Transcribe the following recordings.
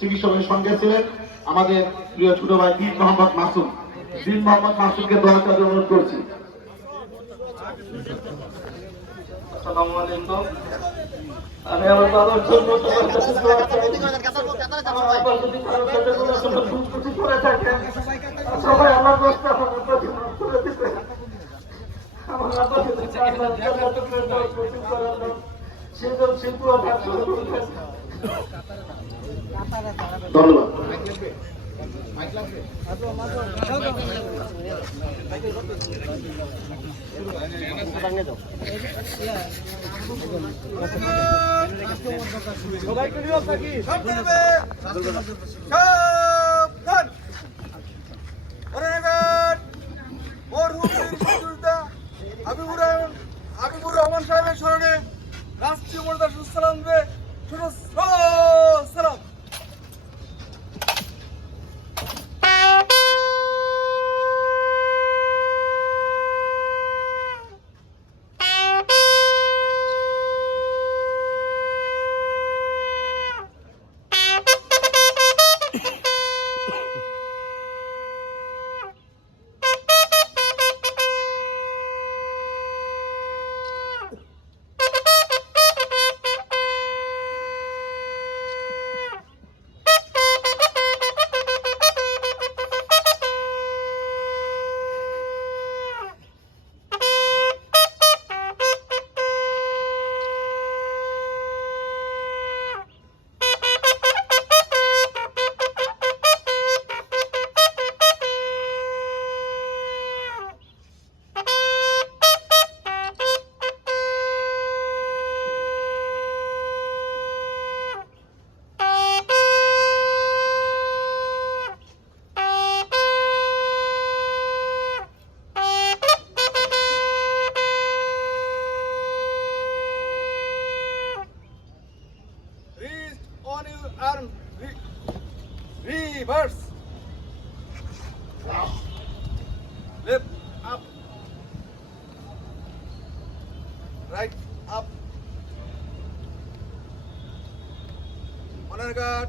চিকিৎসকের সঙ্গে ছিলেন আমাদের প্রিয় ছোট ভাই দিন মোহাম্মদ মাসুদ। দিন মোহাম্মদ মাসুদকে দোয়া চাইতে অনুরোধ করছি। আসসালামু আলাইকুম। আমি আমার বাবার জন্য সবাই আমার কষ্ট ধন্যবাদ। হাবিবুর রহমান সাহেবের স্মরণে রাষ্ট্রীয় মর্যাদা সালাম দেবে। সালাম। On your arm, reverse, left up, right up. Honour guard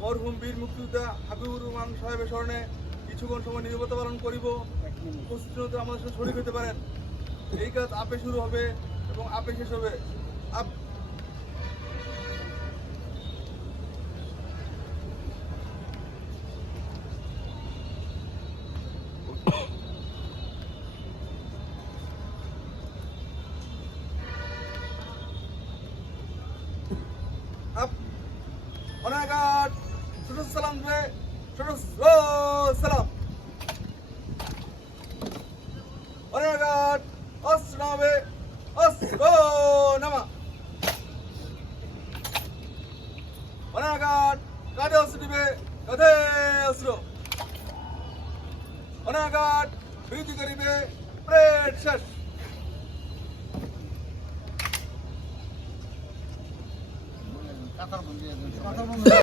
মরহুম বীর মুক্তিযোদ্ধা হাবিবুর রহমান সাহেবের স্মরণে কিছুক্ষণ সময় নীরবতা পালন করিব। উপস্থিত আমাদের সাথে শরীক হতে পারেন। এই কাজ আপে শুরু হবে এবং আপে শেষ হবে। আপ অনাগাট ছোট সালাম দেবে। ছোট সালাম। অনাগাট অস্ত্র নামে অস্ত্র নামা। অনাগাট কাঁধে অস্ত্র দিবে কাঁধে অস্ত্র। অনাগাট বিরতি করিবে প্রেড শেষ।